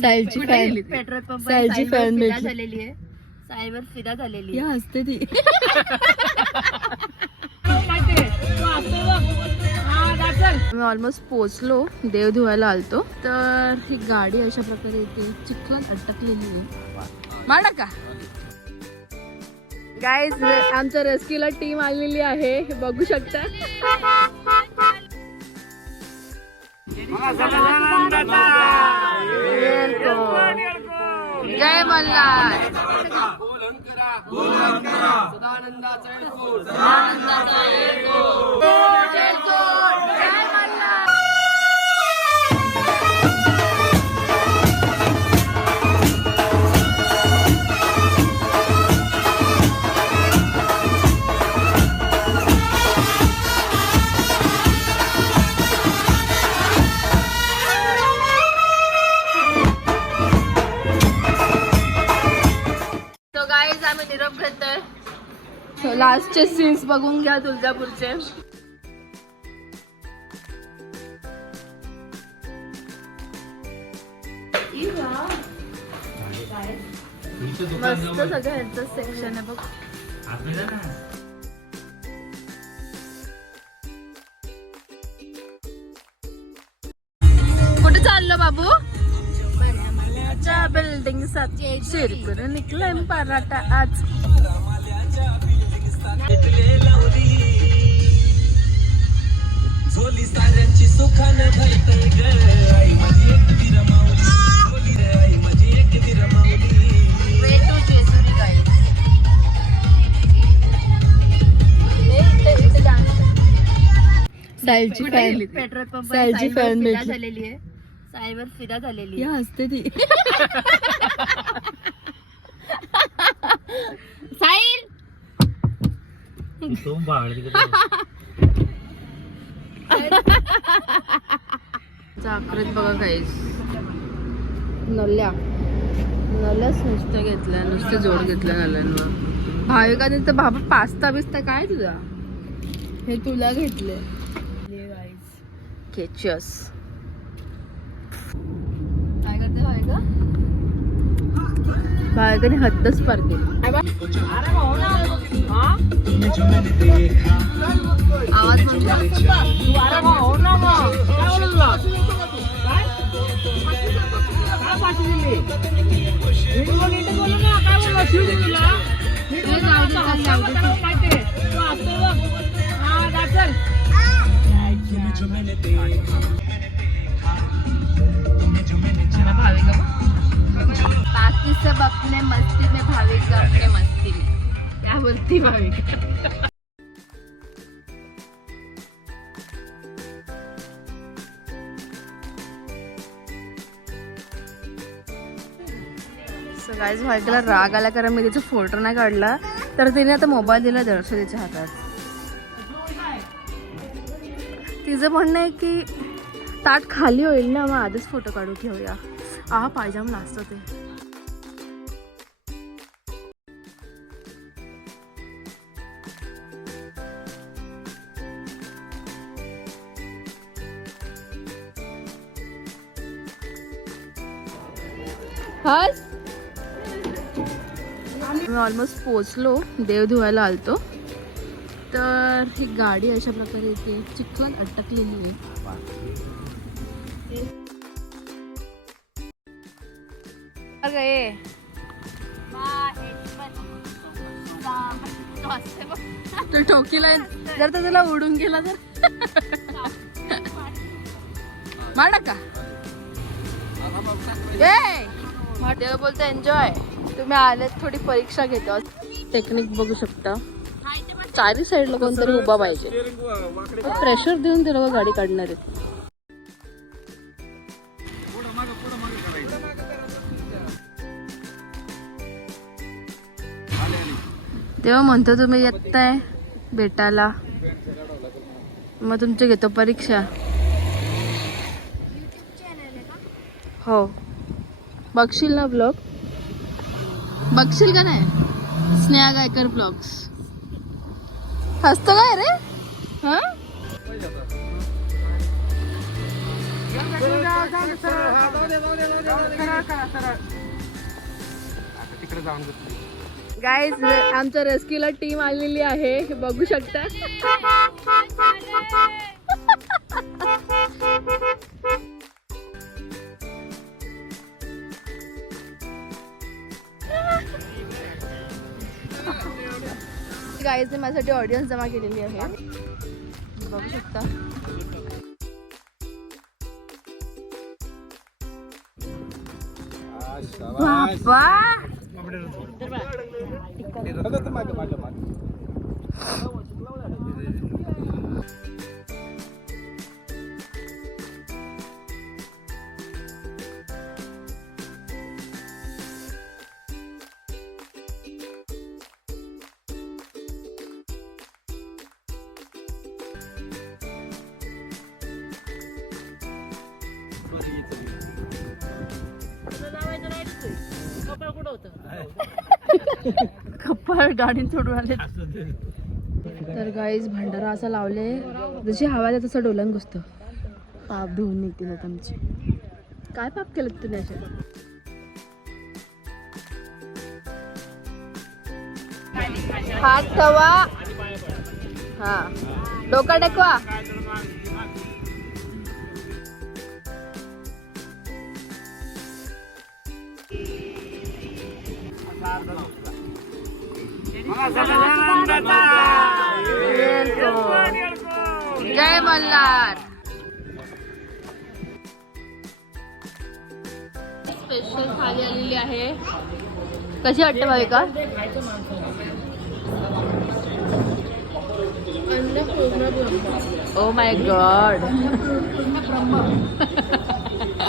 सायलची fan petrol pump सायलची भेटली. झालेली आहे साईवर फिदा झालेली या आहे हसते ती. मी ऑलमोस्ट पोचलो देव धुवायला आलतो. तर ही गाडी अशा प्रकारे येते चिखलात अटकलेली आहे. मांडा का? गाईज आमच्या रेस्क्यूला टीम आलेली आहे. हे बघू शकता. जय मल्हार. तो निरोप घेतोय लास्टचे सीन्स बघून घ्या तुळजापूरचे. मस्त सगळं ह्यांचं सेक्शन आहे बघ. कुठे चाललो बाबू? बिल्डिंग शिरकुर निकलय पराठा आज. झोली साऱ्यांची सुखानं भरतय ग. आई माझी एक विरमावली. झोली रे आई माझी एक विरमावली. वे टू जेजुरी गाईज सायलची फॅन पेट्रोल पंप सायलची साईवर fan फिदा भेटली. झालेली आहे. साईवर फिदा झालेली आहे. हसते ती. साईल! जागृत बघा काहीच नल्या. नल्याच नुसतं घेतल्या नुसतं जोड घेतल्या नल्यांवर. भाविकाने तर बाबा पास्ता बिस्ता काय तुझा? हे तुला घेतले केचस काय करते भाविकाने हद्दच पार केली. आवाज म्हणतो बाकी सब अपने मस्ती में भाविका अपने मस्ती में। क्या बोलती भाविका? सो गाईज राग आला कारण मी तिचा फोटो नाही काढला. तर तिने आता मोबाईल दिला दर्शनीच्या हातात. तिचं म्हणणं आहे की ताट खाली होईल ना मग आधीच फोटो काढून ठेवूया. आ पायजाम नाचतो ते. हस. मी ऑलमोस्ट पोचलो देव धुवायला आलतो. तर ही गाडी अशा प्रकारे येते चिखलात अटकलेली आहे. ये. तू ठोकीला जर तर तुला उडून गेला तर. माडा का ए! देव बोलतो एन्जॉय तुम्ही आलेत थोडी परीक्षा घेतो. टेक्निक बघू शकता. चारी साईडला कोणतरी उभा पाहिजे. प्रेशर देऊन ते लोक गाडी काढणार आहेत. तेव्हा म्हणतो तुम्ही येताय भेटायला. मग तुमची घेतो परीक्षा. हो. बघशील ना ब्लॉग बघशील का नाही? स्नेहा गायकर ब्लॉग्स हसतो काय रे? हा? गाईज आमच्या रेस्क्यूला टीम आलेली आहे. हे बघू शकता. गाईजने माझ्यासाठी ऑडियन्स जमा केलेली आहे. बघू शकता. बाबा कपाळ गाडी सोडून आले. तर गाईज भंडारा असा लावले. जशी हवा आहे तसं डोलन घुसतं. पाप धुवून निघते आता आमची. काय पाप केलं तुम्ही असे हात ठेवा हा. डोका टेकवा जय मल्हार. स्पेशल थाली आलेली आहे. कशी वाटते भाविका ओ माय गॉड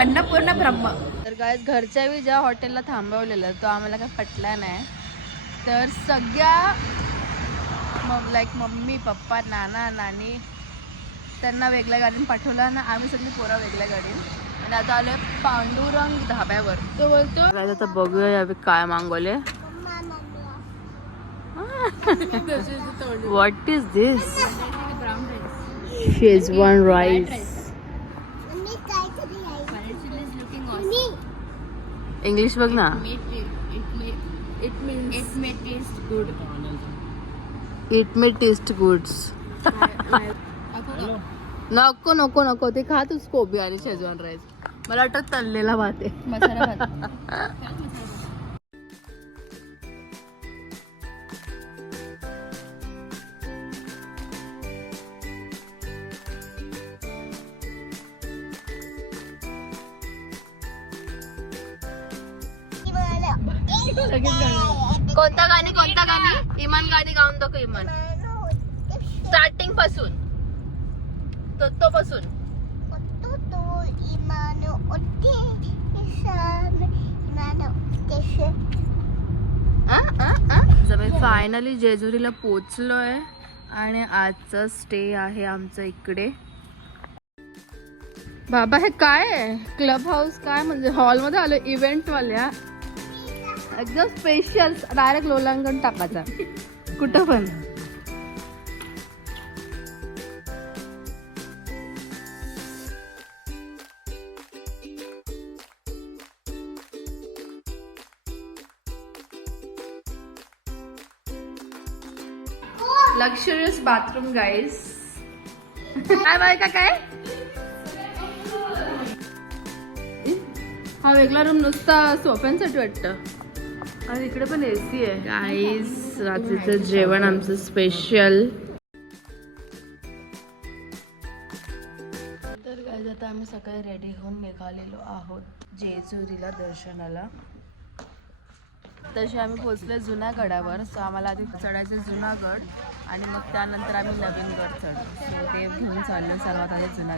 अन्नपूर्ण ब्रह्म. काय घरच्या वेळी ज्या हॉटेलला थांबवलेलं तो आम्हाला काय पटला नाही. तर सगळ्या मग लाईक मम्मी पप्पा नाना नानी त्यांना वेगळ्या गाडीने पाठवलं ना आम्ही सगळी पोरं वेगळ्या गाडीने आणि आता आलोय पांडुरंग धाब्यावर. तो बोलतो काय आता बघूया काय मागवले. What is this schezwan rice English बघ ना. इट मे टेस्ट गुड्स नको नको नको. ते खा तूच कोबी आणि शेजवान राईस मला वाटतं तळलेला भात आहे. स्टार्टिंगपासून तो तो पासून मी फायनली जेजुरीला पोचलोय आणि आजचा स्टे आहे आमचं इकडे. बाबा हे काय आहे? क्लब हाऊस काय? म्हणजे हॉलमध्ये आलो इव्हेंट वाल्या एकदम स्पेशल डायरेक्ट लोलांकन टाकायचा. कुठं पण. लक्झरियस बाथरूम गाईस काय बाय का काय? हा वेगळा रूम नुसता सोफ्यांसाठी वाटतं. आणि इकडे पण एसी आहे. गाईस रात्रीचं जेवण आमचं स्पेशल तर गाईज आता आम्ही सकाळी रेडी होऊन निघालेलो आहोत जेजुरीला दर्शनाला. तसे आम्ही पोचले जुन्या गडावर सो आम्हाला आधी चढायचं जुनागड आणि मग त्यानंतर आम्ही नवीन गड चढलो सो ते घेऊन चाललो सर्वात आधी जुन्या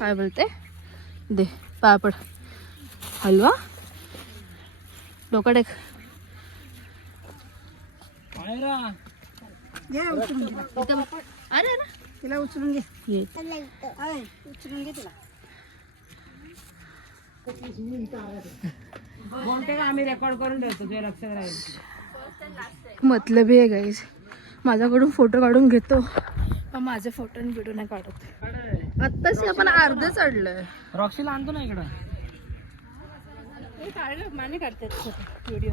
काय बोलते? दे पापड. हलवा? डोकं टेक इथं- अरे अरे तिला उचलून घे. उचलून घे तिला. आम्ही रेकॉर्ड करून ठेवतो तुझ्या लक्षात राहील. मतलबी आहे गाईज माझ्याकडून फोटो काढून घेतो. पण माझे फोटो आणि व्हिडिओ नाही काढत. आत्ताशी आपण अर्धे चढलोय रॉक्सीला आणतो ना इकडं. माने काढतात व्हिडिओ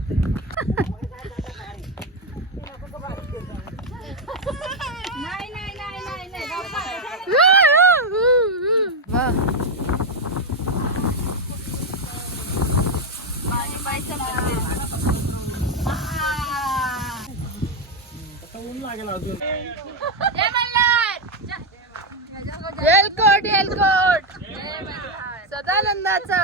नाही नाही नाही नाही नाही बाबा. माझे पाय चमकले. जय मल्हार एलकोट एलकोट सदानंदाचा.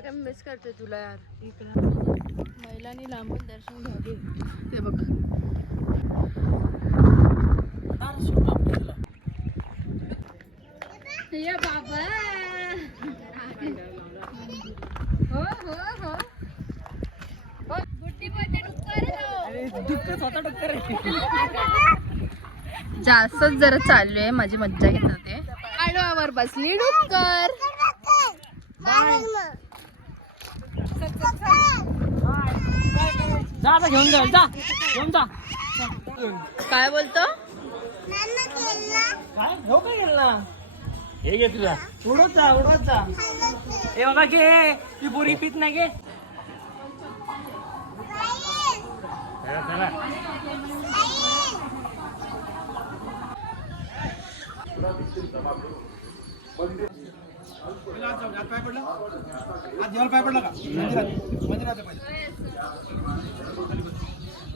काय मिस करते तुला यार? महिलांनी लांबून दर्शन घ्यावे. ते बघ. ये बाबा। हो हो हो. हो. जास्तच जरा चाललोय माझी मज्जा घेत होते. आडवावर बसली डुक्कर. काय बोलतो? काय हो काय? गेला हे घे तुझा उडत जा उडत जा हे बाबा घे ती बोरी पीत नाही घे पाय पडलं आज जेवायला पाय पडला का मंदिरात मंदिरात आहे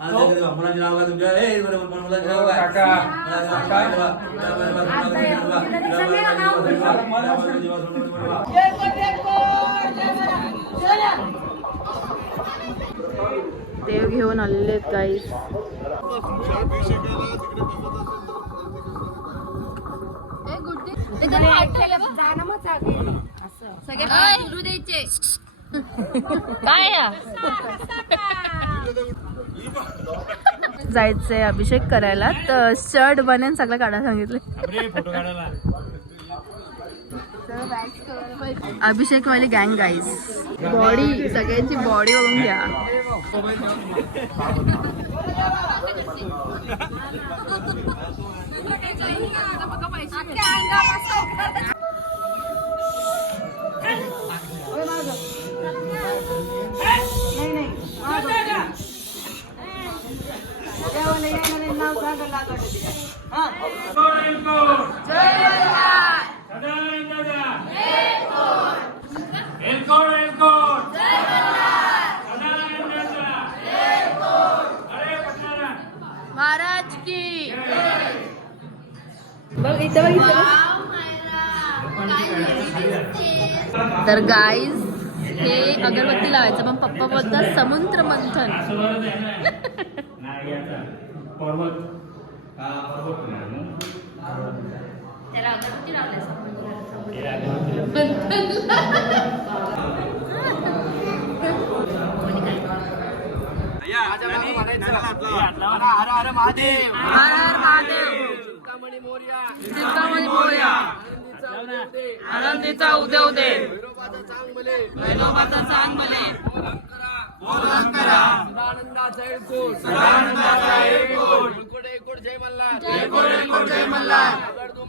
मुलांची नाव काय तुमच्या ए बरोबर पण मुलांची नाव काय? मुलांची नाव काय देव घेऊन आलेले आहेत बघ. सगळे काय जायचंय अभिषेक करायला. तर शर्ट बनेन सगळं काढायला सांगितले. अभिषेक वाली गँग गाईज बॉडी सगळ्यांची बॉडी बघून घ्या महाराज की बघ इथे बघ इथे बघ. तर गाईज हे अगरबत्ती लावायचं पण पप्पा बोलतात समुद्र मंथन. महादेव. महादेव. मोर्या. मोरया. आनंदीचा उद्या उदे भैरोबाचा चांग मले. एकूण एकूण एकूण जय मल्हार. एकूण जय मल्हार.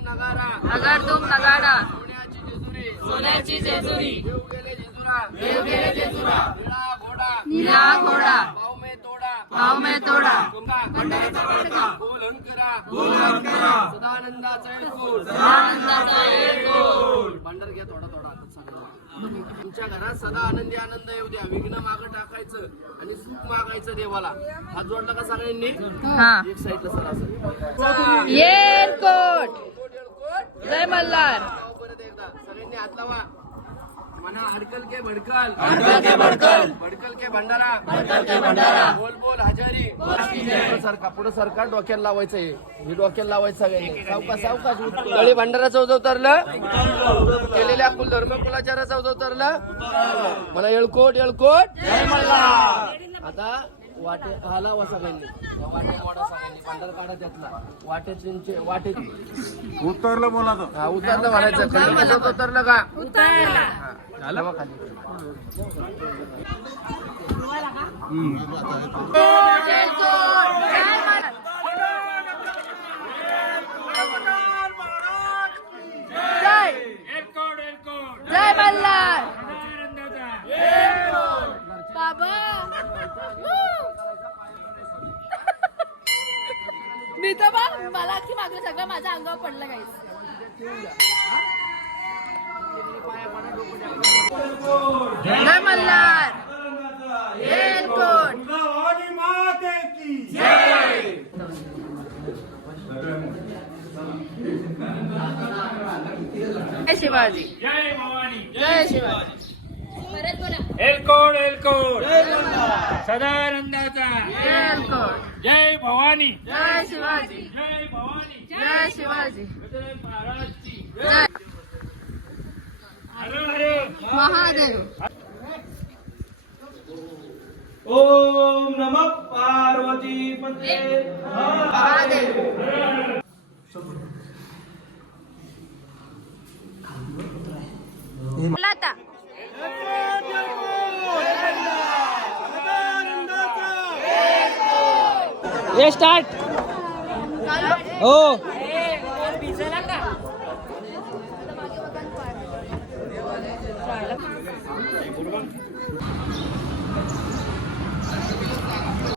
नगारा. सोन्याची जेजुरी. सोन्याची जेजुरी. देव गेले जेजुरा. देव गेले जेजुरा. निळा घोडा. निळा घोडा. पाव मे तोडा सदानंदाचा घ्या थोडा थोडा. तुमच्या घरात सदा आनंदी आनंद येऊ द्या. विघ्न मागं टाकायचं आणि सुख मागायचं देवाला. हात जोडला का सगळ्यांनी? हा. एक साईडला सर असं. येरकोट जय मल्हार. परत एकदा. सगळ्यांनी हात लावा. म्हणा अडकल के भडकल. भडकल. भडकल के भंडारा. भडकल के भंडारा. बोल बोल हजारी. पुढं सरका पुढे सरकार डोक्याला लावायचं हे. हे डोक्याला लावायचं सगळ्यांनी सावका सावकाश गळी भंडाराचं उजवतरलं केलेल्या कुल धर्म कुलाचाराचं उजवतरलं मला येळकोट येळकोट. आता वाटे हलावा सगळ्यांनी. वाटे मोडा सगळ्यांनी. भंडार काढा त्यातला. वाटेचे वाटे उतरलं बोला तो. हा उतरलं म्हणायचं. खाली उतरलं का? झालं? खाली जय जय मल्हार. मी तर बा मला की मागलं सगळं माझ्या अंगावर पडलं काही जय मल्हार. जय शिवाजी जय भवानी जय शिवाजी. एलकोड एलकोड सदानंदाचा. येलकोट जय भवानी. जय शिवाजी. जय भवानी. जय शिवाजी. जय महाराजची. जय. हर हर महादेव. ओम नमः पार्वती पते. महादेव. ये स्टार्ट चालू हो